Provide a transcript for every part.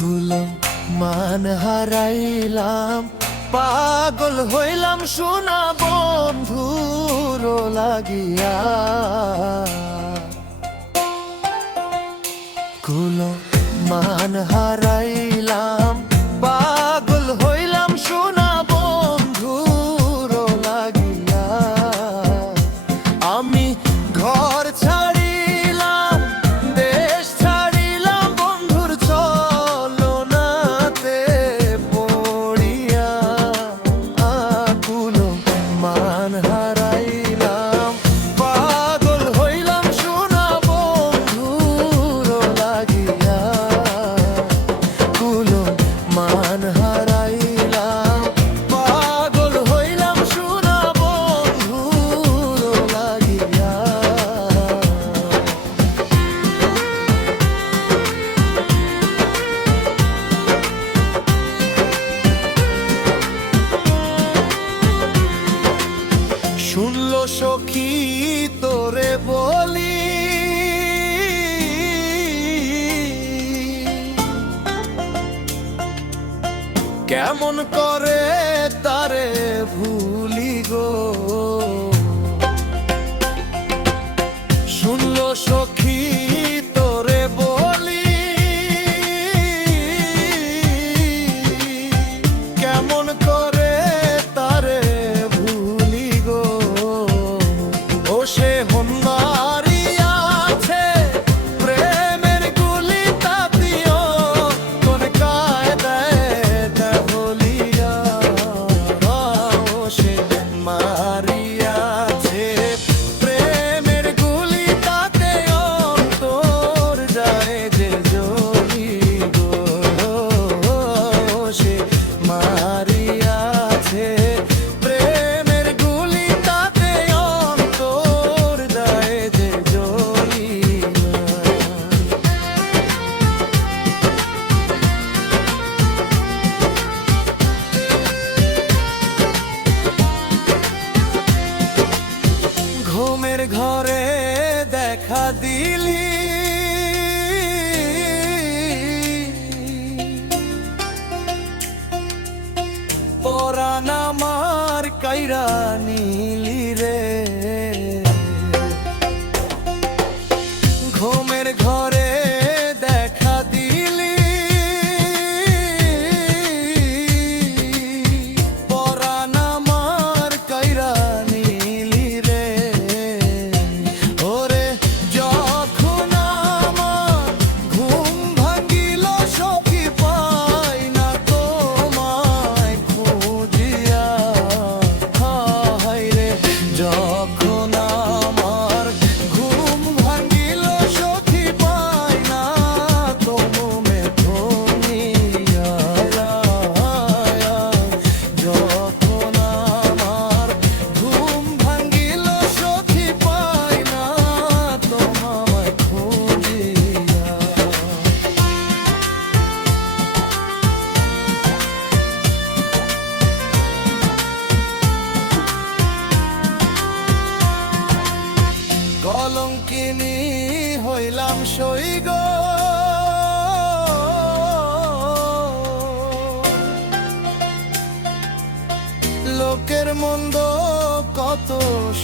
কুলো মান হারাইলাম, পাগল হইলাম সোনা বন্ধুর লাগিয়া। কুলো মান হারাইলাম, পাগল হইলাম সোনা বন্ধুর লাগিয়া। আমি ঘর ছাড়িলাম, দেশ ছাড়িলাম বন্ধুর ছলনাতে পড়িয়া। কুলো মান হারাইলাম, পাগল হইলাম সোনা বন্ধুর লাগিয়া। কুলো মান হারাইলাম, পাগল হইলাম সোনা বন্ধুর লাগিয়া। শুনলো সখী তোরে বলি, কেমন করে তারে ভুলি গো। শুনলো সখী তোরে বলি, কেমন করে তারে ভুলি গো। ও সে হন্যারিয়াছে প্রেমের গুলি তাতিও, কোন কায়দায় তা বলিয়া। ও সে মারিয়াছে প্রেমের গুলি তাতেও, তোর যায় যে জলি গো। ও সে মারিয়াছে প্রেমের গুলি তাতেও, তোর যায় যে জলি। ঘুমের ঘরে দেখা দিলি, পরাণ আমার কাইরা নিলি রে। ঘুমের ঘরে দেখা দিলি, পরাণ আমার কাইরা নিলি রে। ওরে যখন আমার ঘুম ভাঙিল সখী, পাই না তোমায় খুঁজিয়া। হায় রে যখন আমার ঘুম ভাঙিল সখী, পাই না তোমে থমিয়া। যখন আমার ঘুম ভাঙিল সখী, পাই না তোমায় খুঁজিয়া। কলঙ্কিনী হইলাম সই গো, লোকের মন্দ কত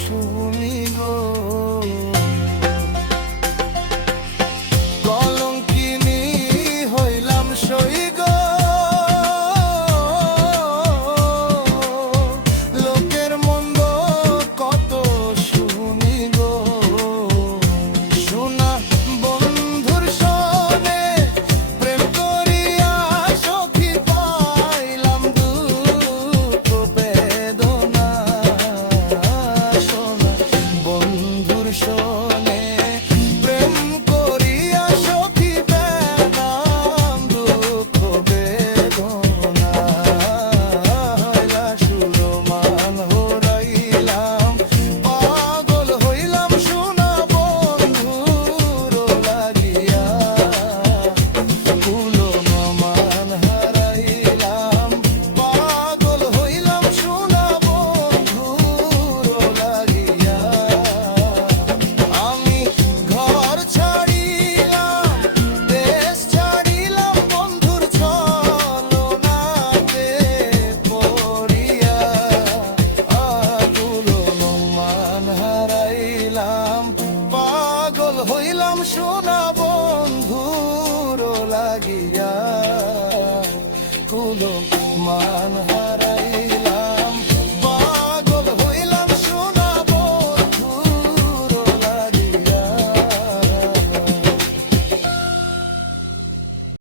শুনি গো। কলঙ্কিনী হইলাম সই গো, লোকের মন্দ কত শুনি গো। সোনা বন্ধুর সনে প্রেম করিয়া সখী, পাইলাম দুঃখ বেদনা। সোনা বন্ধু হইলাম সোনা